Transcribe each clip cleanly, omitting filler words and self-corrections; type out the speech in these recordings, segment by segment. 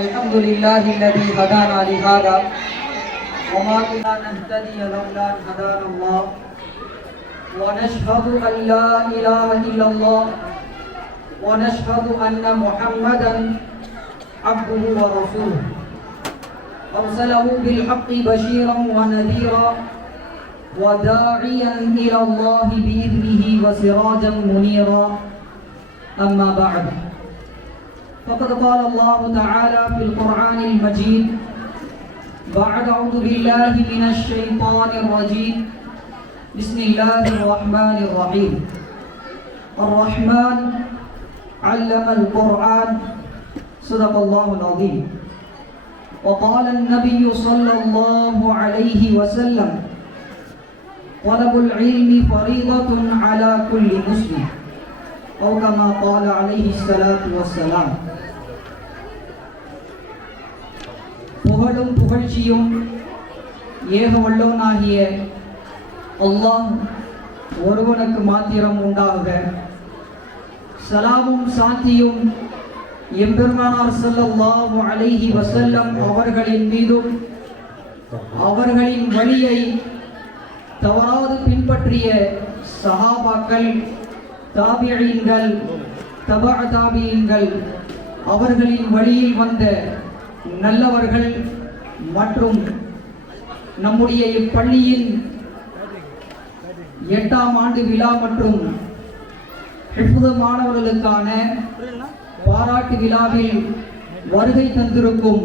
الحمد لله الذي هدانا لهذا وما كنا نهتدي لولا أن هدانا الله ونشهد أن لا إله إلا الله ونشهد أن محمدا عبده ورسوله أرسله بالحق بشيرا ونذيرا وداعيا إلى الله بإذنه وسراجا منيرا أما بعد فقد قال الله تعالى في القرآن المجيد بعد أعوذ بالله من الشيطان الرجيم بسم الله الرحمن الرحيم الرحمن علم القرآن صدق الله العظيم وقال النبي صلى الله عليه وسلم طلب العلم فريضة على كل مسلم أو كما قال عليه الصلاة والسلام புகழும் புகழ்ச்சியும் ஏக வல்லோனாகிய அல்லாஹ் ஒருவனுக்கு மாத்திரம் உண்டாகுக. சலாமும் சாந்தியும் எம்பெருமானார் ஸல்லல்லாஹு அலைஹி வஸல்லம் அவர்களின் மீதும் அவர்களின் வழியை தவறாது பின்பற்றிய சஹாபாக்கள், தாபிஈன்கள், தபஅ தாபிஈன்கள், அவர்களின் வழியில் வந்த நல்லவர்கள் மற்றும் நம்முடைய இப்பள்ளியின் 8ஆம் ஆண்டு விழா மற்றும் ஹிஃப்து மாணவர்களுக்கான பாராட்டு விழாவில் வருகை தந்திருக்கும்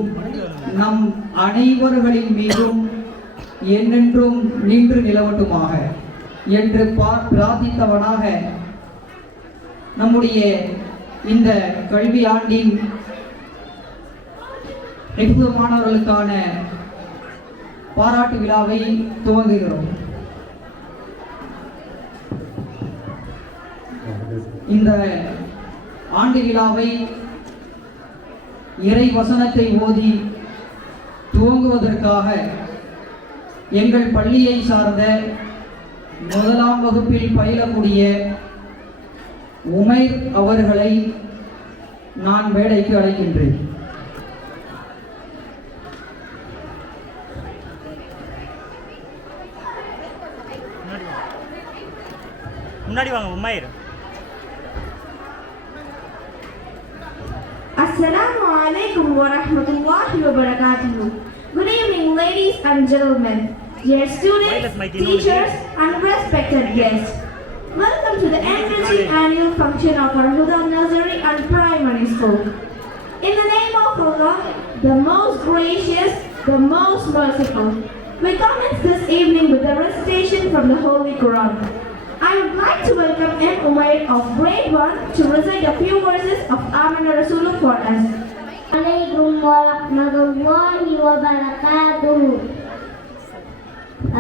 நம் அனைவர்களின் மீதும் என்றென்றும் நின்று நிலவட்டுமாக என்று பிரார்த்தித்தவனாக நம்முடைய இந்த கல்வி ஆண்டின் ஹிஃப்து மாணவர்களுக்கான பாராட்டு விழாவை துவங்குகிறோம். இந்த ஆண்டு விழாவை இறை வசனத்தை ஓதி துவங்குவதற்காக எங்கள் பள்ளியை சார்ந்த 1ஆம் வகுப்பில் பயிலக்கூடிய உமைர் அவர்களை நான் மேடைக்கு அழைக்கின்றேன். முன்னாடி வாங்க Umair. Assalamu alaikum wa rahmatullahi wa barakatuh. Good evening, ladies and gentlemen, dear students, teachers, and respected guests. Welcome to the enriching annual function of our Huda Nursery and Primary School. In the name of Allah, the most gracious, the most merciful, we commence this evening with a recitation from the Holy Quran. I would like to welcome M. Umair of grade 1 to recite a few verses of Amana Rasulullah for us. Alaikum wa rahmatullahi wa barakatuh.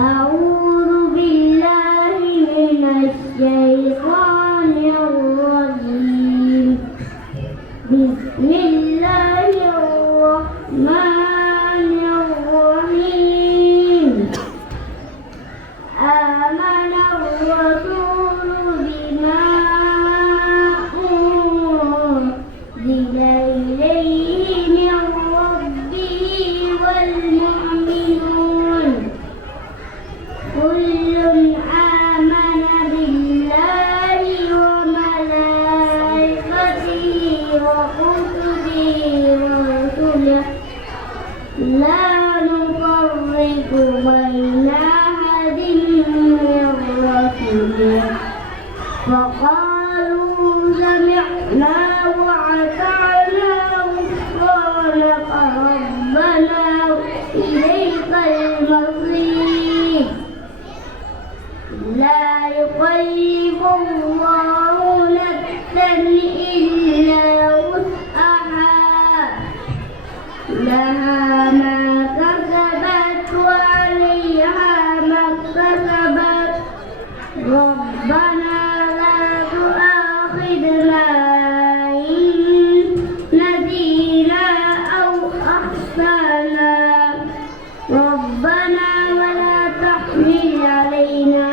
A'udhu billahi minash shaytanir rajim. Bismillahirrahmanir rahim. Amana الرسول بما أنزل إليه من ربه والمؤمنون كل آمن بالله وملائكته وكتبه ورسله لا نفرق بين فقالوا سمعنا وأطعنا غفرانك ربنا إليك المصير لا يكلف الله نفسا إلا وسعها لها ما كسبت وعليها ما اكتسبت ربنا لا تؤاخذنا إن نسينا أو أخطأنا ربنا ولا تحمل علينا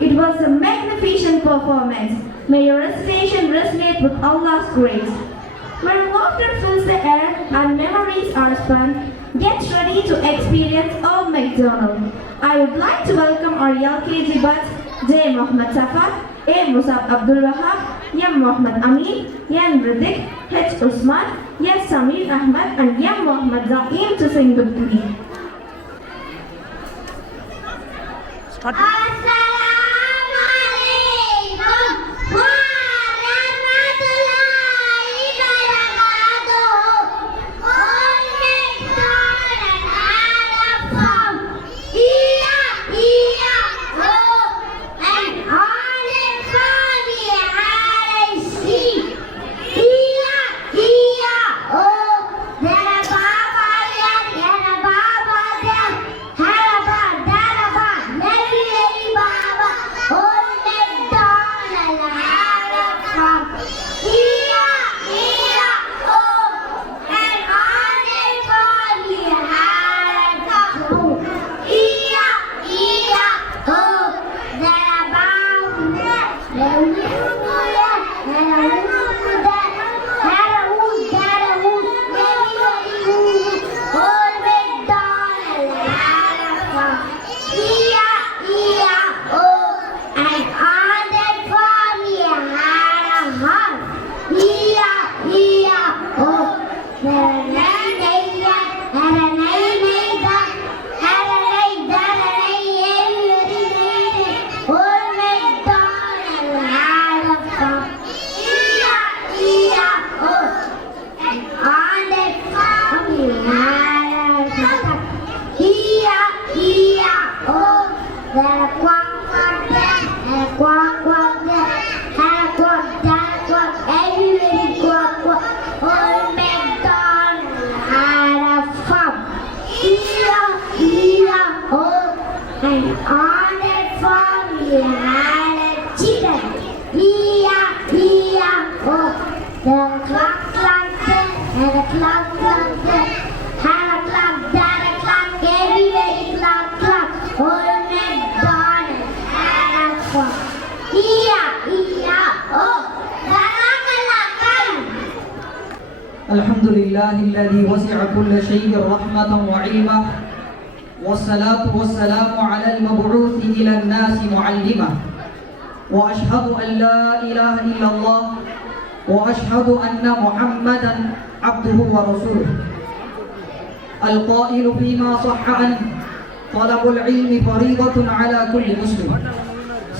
It was a magnificent performance. May your recitation resonate with Allah's grace. When laughter fills the air and memories are spun, get ready to experience Old MacDonald. I would like to welcome our LKG buds, J. Muhammad Safar, A. Musab Abdul Wahab, M. Muhammad Amin, N. Ritik, H. Usman, S. Samir Ahmad, and M. Muhammad Zaim to sing with me. Start. الحمد لله الذي وسع كل شيء رحمة وعلما والصلاة والسلام على المبعوث إلى الناس معلما وأشهد أن لا إله إلا الله وأشهد أن محمدا عبده ورسوله القائل فيما صح عنه طلب العلم فريضة على كل مسلم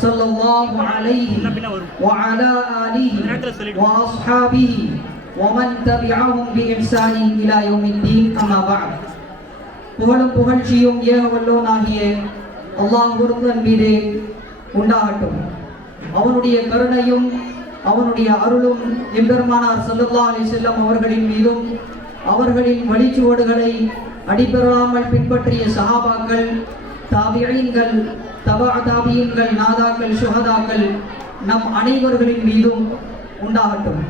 صلى الله عليه وعلى آله وأصحابه ومن تبعهم بإحسان إلى يوم الدين أما بعد புகழும் புகழ்ச்சியும் ஏகவல்லோனாகிய அல்லாஹ் ஒருவன் மீதே உண்டாகட்டும். அவனுடைய கருணையும் அவனுடைய அருளும் எம்பெருமானார் ஸல்லல்லாஹு அலைஹி வஸல்லம் அவர்களின் மீதும் அவர்களின் வழிச்சுவடுகளை அடிபெறாமல் பின்பற்றிய சஹாபாக்கள், தாபிஈன்கள், தபா தாபிஈன்கள், நாதாக்கள், சுஹதாக்கள் நம் அனைவர்களின் மீதும் உண்டாகட்டும்.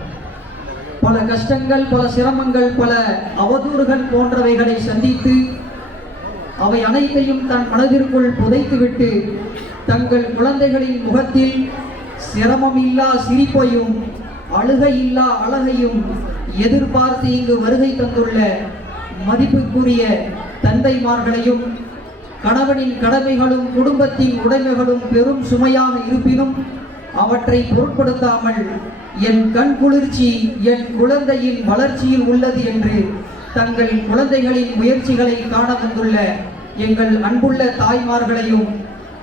பல கஷ்டங்கள், பல சிரமங்கள், பல அவதூறுகள் போன்றவைகளை சந்தித்து அவை அனைத்தையும் தன் மனதிற்குள் புதைத்துவிட்டு தங்கள் குழந்தைகளின் முகத்தில் சிரமமில்லா சிரிப்பையும் அழுகையில்லா அழகையும் எதிர்பார்த்து இங்கு வருகை தந்துள்ள மதிப்புக்குரிய தந்தைமார்களையும், கணவனின் கடமைகளும் குடும்பத்தின் உடைமைகளும் பெரும் சுமையாக இருப்பினும் அவற்றை பொருட்படுத்தாமல் என் கண் குளிர்ச்சி என் குழந்தையின் வளர்ச்சியில் உள்ளது என்று தங்கள் குழந்தைகளின் முயற்சிகளை காண வந்துள்ள எங்கள் அன்புள்ள தாய்மார்களையும்,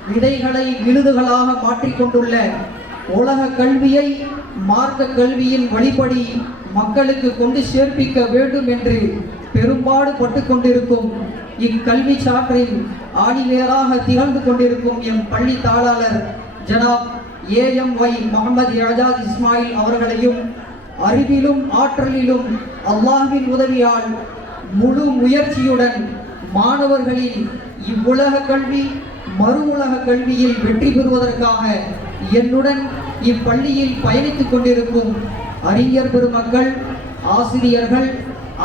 விதைகளை விழுதுகளாக மாற்றிக்கொண்டுள்ள உலக கல்வியை மார்க்க கல்வியின் வழிபடி மக்களுக்கு கொண்டு சேர்ப்பிக்க வேண்டும் என்று பெரும்பாடு பட்டு கொண்டிருக்கும் இக்கல்வி சாற்றில் ஆணிவேராக திகழ்ந்து கொண்டிருக்கும் எம் பள்ளி தாளாளர் ஜனாப் AMY முகமது இஜாஸ் இஸ்மாயில் அவர்களையும் அறிவிலும் ஆற்றலிலும் அல்லாஹ்வின் உதவியால் முழு முயற்சியுடன் மாணவர்களின் இவ்வுலக கல்வி மறு உலக கல்வியில் வெற்றி பெறுவதற்காக என்னுடன் இப்பள்ளியில் பயணித்துக் கொண்டிருக்கும் அறிஞர் பெருமக்கள், ஆசிரியர்கள்,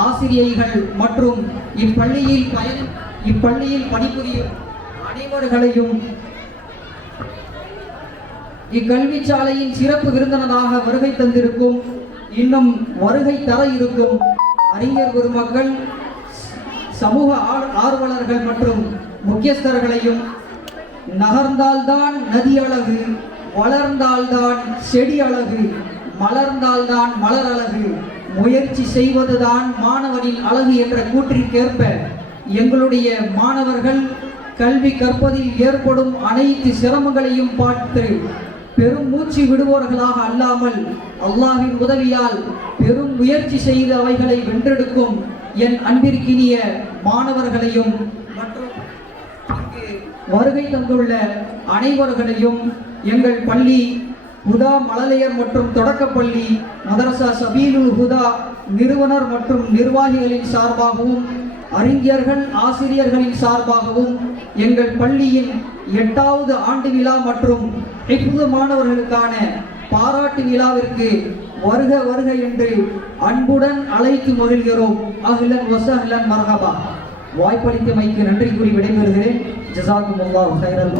ஆசிரியைகள் மற்றும் இப்பள்ளியில் பணிபுரியும் அனைவர்களையும் இக்கல்வி சாலையின் சிறப்பு விருந்தினராக வருகை தந்திருக்கும், இன்னும் வருகை தர இருக்கும் அறிஞர் பெருமக்கள், சமூக ஆர்வலர்கள் மற்றும் முக்கியஸ்தர்களையும், நகர்ந்தால்தான் நதி அழகு, வளர்ந்தால்தான் செடி அழகு, மலர்ந்தால்தான் மலர் அழகு, முயற்சி செய்வதுதான் மாணவனின் அழகு என்ற கூற்றிற்கேற்ப எங்களுடைய மாணவர்கள் கல்வி கற்பதில் ஏற்படும் அனைத்து சிரமங்களையும் பார்த்து பெரும் மூச்சு விடுவோர்களாக அல்லாமல் அல்லாஹ்வின் உதவியால் பெரும் முயற்சி செய்து அவைகளை வென்றெடுக்கும் என் அன்பிற்கினிய மாணவர்களையும் மற்றும் வருகை தந்துள்ள அனைவர்களையும் எங்கள் பள்ளி ஹுதா மழலையர் மற்றும் தொடக்கப்பள்ளி மதரசா சபீலுல் ஹுதா நிறுவனர் மற்றும் நிர்வாகிகளின் சார்பாகவும், அறிஞர்கள் ஆசிரியர்களின் சார்பாகவும் எங்கள் பள்ளியின் 8வது ஆண்டு விழா மற்றும் ஹிஃப்து மாணவர்களுக்கான பாராட்டு விழாவிற்கு வருக வருக என்று அன்புடன் அழைத்து மகிழ்கிறோம். அஹ்லன் வஸஹ்லன் மர்ஹபா. வாய்ப்பளித்தமைக்கு நன்றி கூறி விடைபெறுகிறேன். ஜஸாக்குமுல்லாஹு கைரல்.